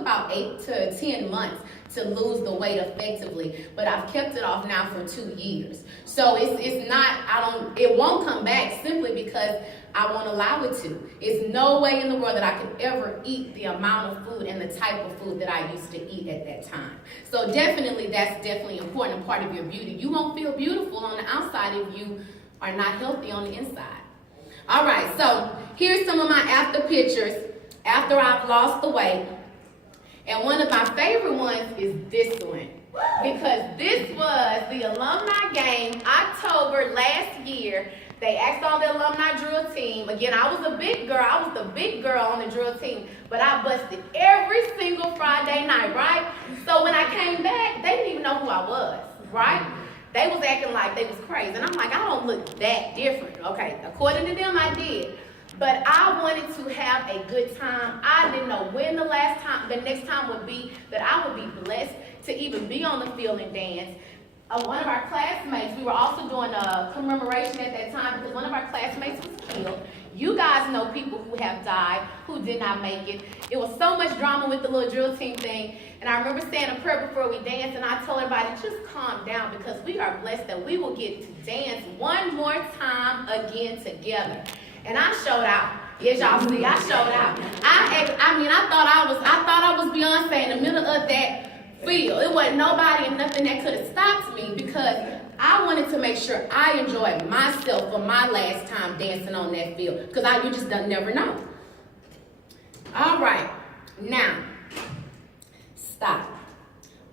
about 8 to 10 months to lose the weight effectively, but I've kept it off now for 2 years. So it's not, it won't come back simply because I won't allow it to. It's no way in the world that I could ever eat the amount of food and the type of food that I used to eat at that time. So definitely, that's definitely an important part of your beauty. You won't feel beautiful on the outside if you are not healthy on the inside. All right, so here's some of my after pictures after I've lost the weight. And one of my favorite ones is this one, because this was the alumni game, October last year. They asked all the alumni drill team. Again, I was a big girl. I was the big girl on the drill team, but I busted every single Friday night, right? So when I came back, they didn't even know who I was, right? They was acting like they was crazy. And I'm like, I don't look that different. Okay, according to them, I did. But I wanted to have a good time. I didn't know when the next time would be that I would be blessed to even be on the field and dance. One of our classmates, we were also doing a commemoration at that time because one of our classmates was killed. You guys know people who have died, who did not make it. It was so much drama with the little drill team thing. And I remember saying a prayer before we danced, and I told everybody, just calm down because we are blessed that we will get to dance one more time again together. And I showed out. Yes, y'all see, I showed out. I thought I was Beyonce in the middle of that field. It wasn't nobody and nothing that could have stopped me because I wanted to make sure I enjoyed myself for my last time dancing on that field because you just never know. All right, now, stop.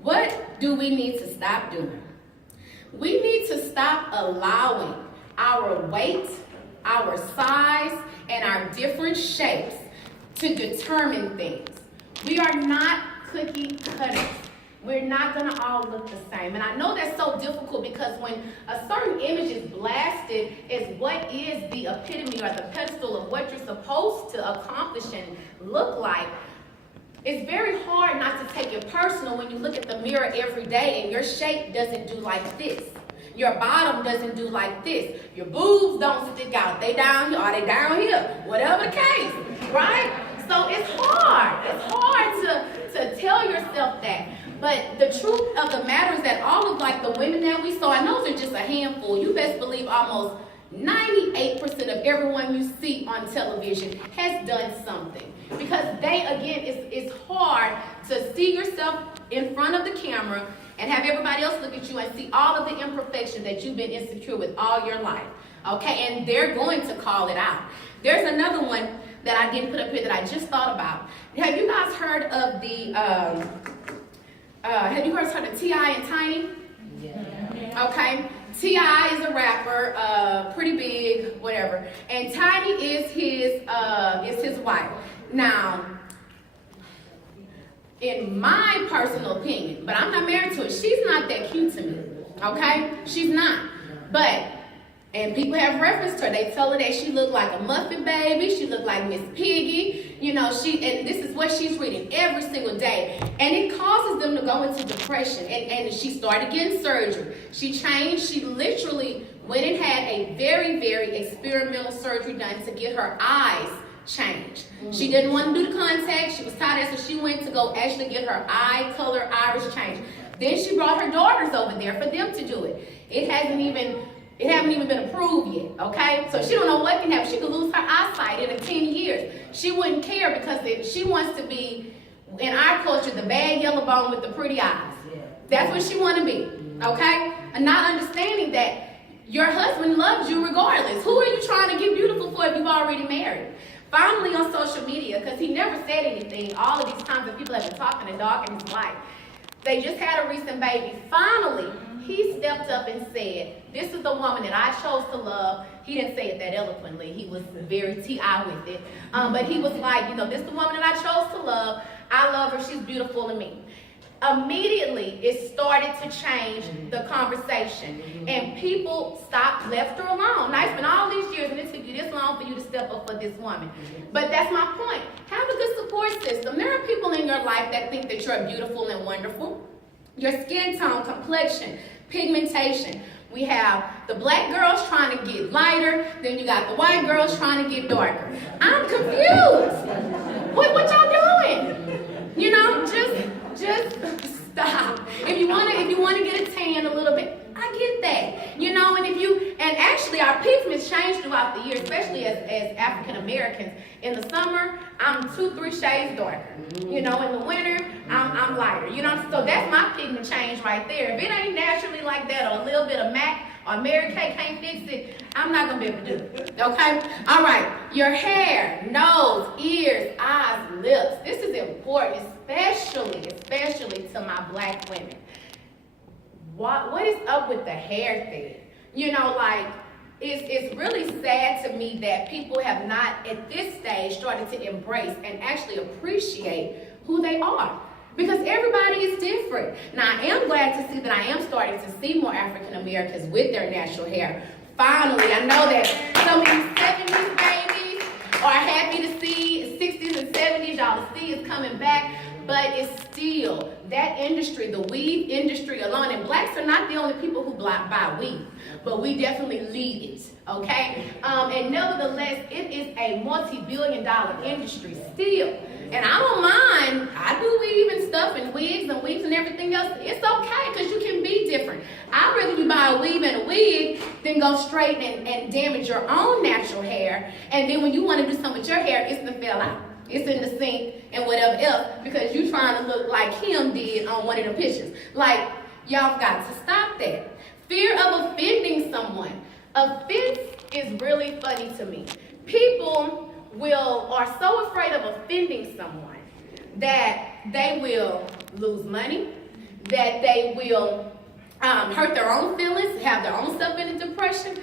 What do we need to stop doing? We need to stop allowing our weight, our size, and our different shapes to determine things. We are not cookie cutters. We're not gonna all look the same. And I know that's so difficult because when a certain image is blasted as what is the epitome or the pedestal of what you're supposed to accomplish and look like, it's very hard not to take it personal when you look at the mirror every day and your shape doesn't do like this. Your bottom doesn't do like this. Your boobs don't stick out. They down here, or they down here, whatever the case, right? So it's hard. It's hard to tell yourself that. But the truth of the matter is that all of like the women that we saw, and those are just a handful, you best believe almost 98% of everyone you see on television has done something. Because it's hard to see yourself in front of the camera and have everybody else look at you and see all of the imperfections that you've been insecure with all your life. Okay, and they're going to call it out. There's another one that I didn't put up here that I just thought about. Have you guys heard of T.I. and Tiny? Yeah. Okay. T.I. is a rapper, pretty big, whatever. And Tiny is his wife. Now, in my personal opinion, but I'm not married to her, she's not that cute to me. Okay? She's not. And people have referenced her. They tell her that she looked like a Muffin Baby. She looked like Miss Piggy. You know, and this is what she's reading every single day. And it causes them to go into depression. And she started getting surgery. She changed. She literally went and had a very, very experimental surgery done to get her eyes changed. She didn't want to do the contact. She was tired of it, so she went to go actually get her eye color, iris changed. Then she brought her daughters over there for them to do it. It haven't even been approved yet, okay? So she don't know what can happen. She could lose her eyesight in 10 years. She wouldn't care because she wants to be, in our culture, the bad yellow bone with the pretty eyes. That's what she want to be, okay? And not understanding that your husband loves you regardless. Who are you trying to get beautiful for if you've already married? Finally on social media, because he never said anything all of these times that people have been talking and dogging his wife. They just had a recent baby. Finally, he stepped up and said, this is the woman that I chose to love. He didn't say it that eloquently. He was very T.I. with it. But he was like, this is the woman that I chose to love. I love her. She's beautiful to me. Immediately, it started to change the conversation. And people left her alone. Now, it's been all these years, and it took you this long for you to step up for this woman. But that's my point. Have a good support system. There are people in your life that think that you're beautiful and wonderful. Your skin tone, complexion, pigmentation. We have the black girls trying to get lighter, then you got the white girls trying to get darker. I'm confused. What y'all doing? African Americans. In the summer, I'm 2-3 shades darker. You know, in the winter, I'm lighter. You know, so that's my pigment change right there. If it ain't naturally like that, or a little bit of MAC or Mary Kay can't fix it, I'm not gonna be able to do it. Okay? All right. Your hair, nose, ears, eyes, lips. This is important, especially to my black women. What is up with the hair thing? You know, like, it's really sad to me that people have not, at this stage, started to embrace and actually appreciate who they are. Because everybody is different. Now, I am glad to see that I am starting to see more African Americans with their natural hair. Finally, I know that some of these 70s babies are happy to see 60s and 70s, y'all see it's coming back. But it's still, that industry, the weave industry alone, and blacks are not the only people who buy weave, but we definitely lead it, okay? And nevertheless, it is a multi-billion-dollar industry still. And I don't mind, I do weave and stuff and wigs and everything else. It's okay, because you can be different. I'd rather you buy a weave and a wig than go straight and damage your own natural hair. And then when you want to do something with your hair, it's to fell out. It's in the sink and whatever else because you're trying to look like him did on one of the pictures. Like, y'all got to stop that. Fear of offending someone. Offense is really funny to me. People are so afraid of offending someone that they will lose money, that they will hurt their own feelings, have their own stuff in a depression.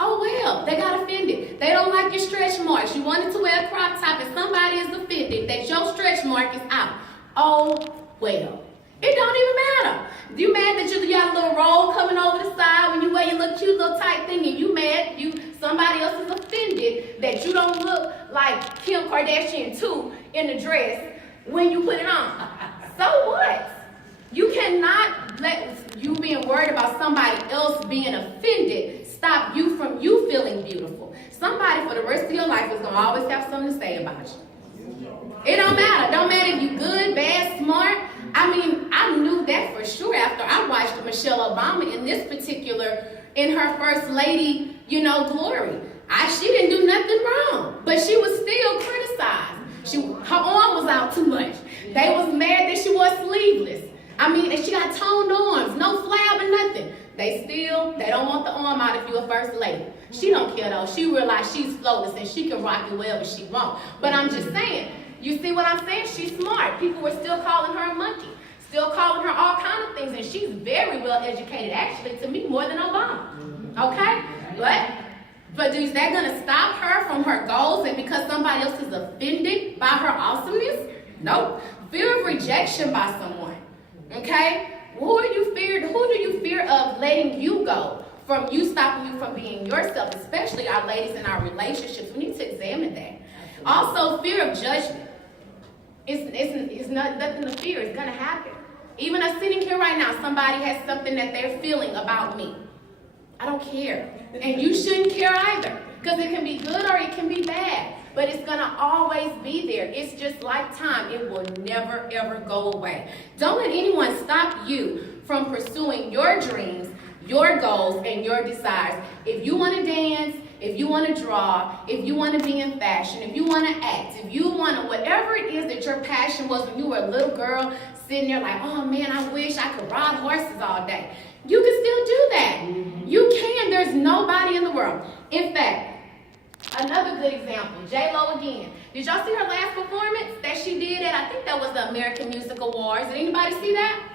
Oh well, they got offended. They don't like your stretch marks. You wanted to wear a crop top and somebody is offended that your stretch mark is out. Oh well. It don't even matter. You mad that you got a little roll coming over the side when you wear your little cute little tight thing and you mad somebody else is offended that you don't look like Kim Kardashian 2 in the dress when you put it on. So what? You cannot let you being worried about somebody else being offended stop you from you feeling beautiful. Somebody for the rest of your life is going to always have something to say about you. It don't matter. Don't matter if you good, bad, smart. I mean, I knew that for sure after I watched Michelle Obama in her first lady, glory. She didn't do nothing wrong, but she was still criticized. Her arm was out too much. They was mad that she was sleeveless. And she got toned arms, no flab or nothing. They don't want the arm out if you're a first lady. She don't care though. She realized she's flawless and she can rock it wherever she wants. But I'm just saying, you see what I'm saying? She's smart. People were still calling her a monkey, still calling her all kinds of things, and she's very well educated, actually, to me, more than Obama. Okay? But is that going to stop her from her goals and because somebody else is offended by her awesomeness? Nope. Fear of rejection by someone. Okay? Who do you fear of letting you go, from you stopping you from being yourself, especially our ladies in our relationships? We need to examine that. Also, fear of judgment. It's nothing to fear. It's going to happen. Even us sitting here right now, somebody has something that they're feeling about me. I don't care. And you shouldn't care either, because it can be good or it can be bad. But it's going to always be there. It's just like time. It will never, ever go away. Don't let anyone stop you from pursuing your dreams, your goals, and your desires. If you want to dance, if you want to draw, if you want to be in fashion, if you want to act, if you want to, whatever it is that your passion was when you were a little girl, sitting there like, oh man, I wish I could ride horses all day. You can still do that. You can. There's nobody in the world. In fact, another good example, J-Lo again. Did y'all see her last performance that she did at, I think that was the American Music Awards. Did anybody see that?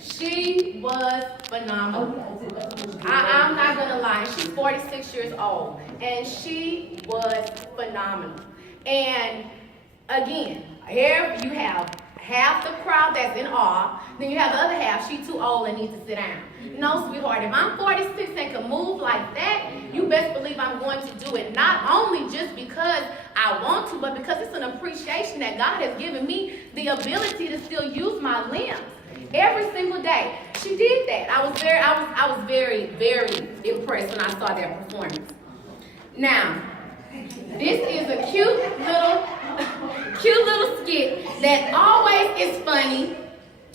She was phenomenal. I'm not going to lie. She's 46 years old. And she was phenomenal. And again, here you have half the crowd that's in awe. Then you have the other half, she's too old and needs to sit down. No, sweetheart, if I'm 46 and can move like that, you best believe I'm going to do it. Not only just because I want to, but because it's an appreciation that God has given me the ability to still use my limbs every single day. She did that. I was very, very impressed when I saw that performance. Now, this is a cute little skit that always is funny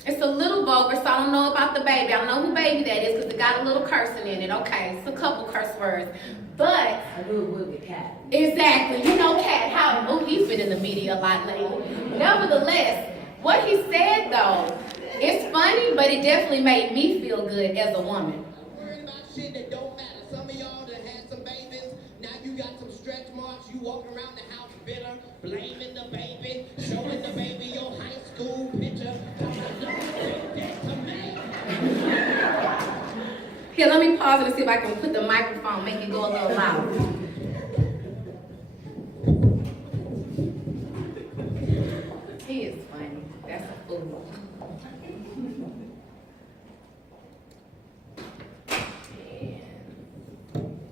It's a little vulgar, so I don't know about the baby. I don't know who baby that is because it got a little cursing in it. Okay, it's a couple curse words. But a little wicked cat. Exactly. You know, Cat, how he's been in the media a lot lately. Nevertheless, what he said though, it's funny, but it definitely made me feel good as a woman. Worrying about shit that don't matter. Some of y'all that had some babies, now you got some stretch marks. You walking around the house bitter, blaming the baby, showing the baby your high school picture. Here, let me pause it and see if I can put the microphone, make it go a little louder. He is funny. That's a fool.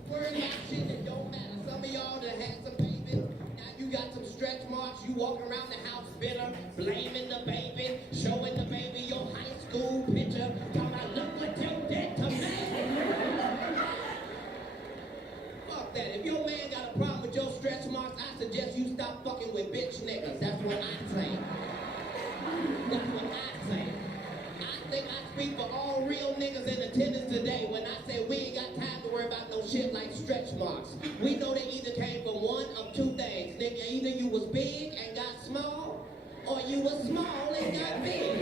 Worrying about shit that don't matter. Some of y'all that had some babies, now you got some stretch marks. You walking around the house bitter, blaming the baby, showing the baby your high school picture. Talking about, look what you did to me. Fuck that. If your man got a problem with your stretch marks, I suggest you stop fucking with bitch niggas. That's what I say. That's what I say. I think I speak for all real niggas in attendance today when I say we ain't got time to worry about no shit like stretch marks. We know they either came from one of two things. Nigga, either you was big and got small, or you was small and got big.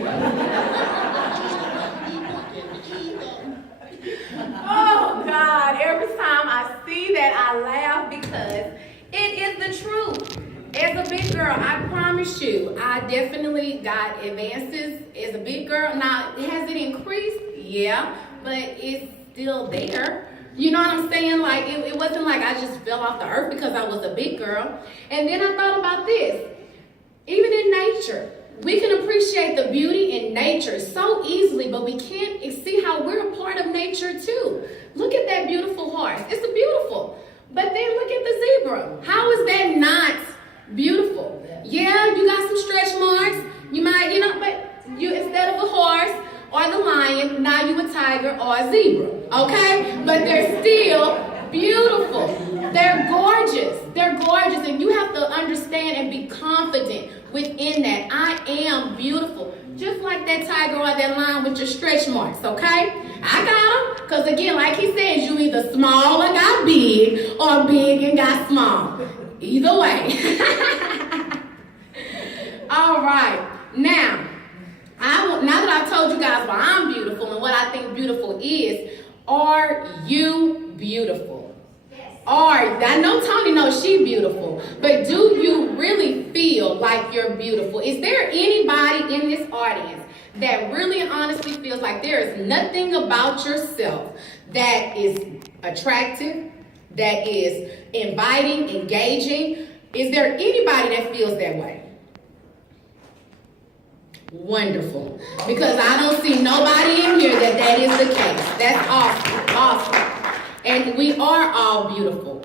Oh God, every time I see that I laugh because it is the truth. As a big girl, I promise you, I definitely got advances as a big girl. Now, has it increased? Yeah, but it's still there. You know what I'm saying? Like, it wasn't like I just fell off the earth because I was a big girl. And then I thought about this. Even in nature, we can appreciate the beauty in nature so easily, but we can't see how we're a part of nature too. Look at that beautiful horse. It's beautiful. But then look at the zebra. How is that not beautiful? Yeah, you got some stretch marks. You might, but you, instead of a horse or the lion, now you a tiger or a zebra, okay? But they're still beautiful. They're gorgeous. They're gorgeous, and you have to understand and be confident within that. I am beautiful. Just like that tiger or that lion with your stretch marks, okay? I got them, because again, like he says, you either small and got big, or big and got small. Either way. All right. Now that I've told you guys why I'm beautiful and what I think beautiful is, are you beautiful? Yes. I know Tony knows she's beautiful, but do you really feel like you're beautiful? Is there anybody in this audience that really and honestly feels like there is nothing about yourself that is attractive, that is inviting, engaging? Is there anybody that feels that way? Wonderful. Because I don't see nobody in here that is the case. That's awesome. Awesome. And we are all beautiful.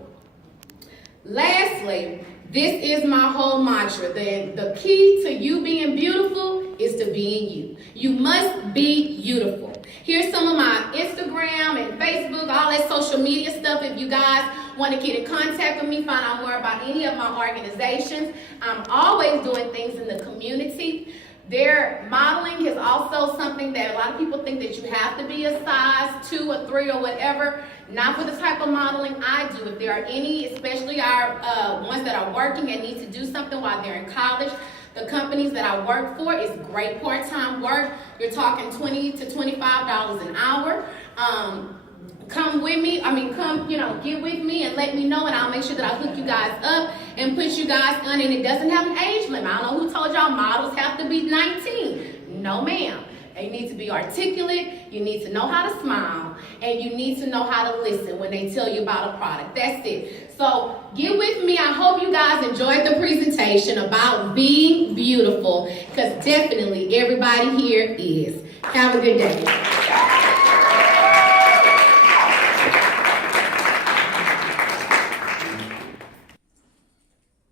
Lastly, this is my whole mantra. The key to you being beautiful is to being you. You must be beautiful. Here's some of my Instagram and Facebook, all that social media stuff. If you guys want to get in contact with me, find out more about any of my organizations. I'm always doing things in the community. Their modeling is also something that a lot of people think that you have to be a size 2 or 3 or whatever. Not for the type of modeling I do. If there are any, especially our ones that are working and need to do something while they're in college, the companies that I work for is great part-time work. You're talking $20 to $25 an hour. Come with me. Come, get with me and let me know, and I'll make sure that I hook you guys up and put you guys on. And it doesn't have an age limit. I don't know who told y'all models have to be 19. No, ma'am. You need to be articulate. You need to know how to smile, and you need to know how to listen when they tell you about a product. That's it. So get with me. I hope you guys enjoyed the presentation about being beautiful, because definitely everybody here is. Have a good day.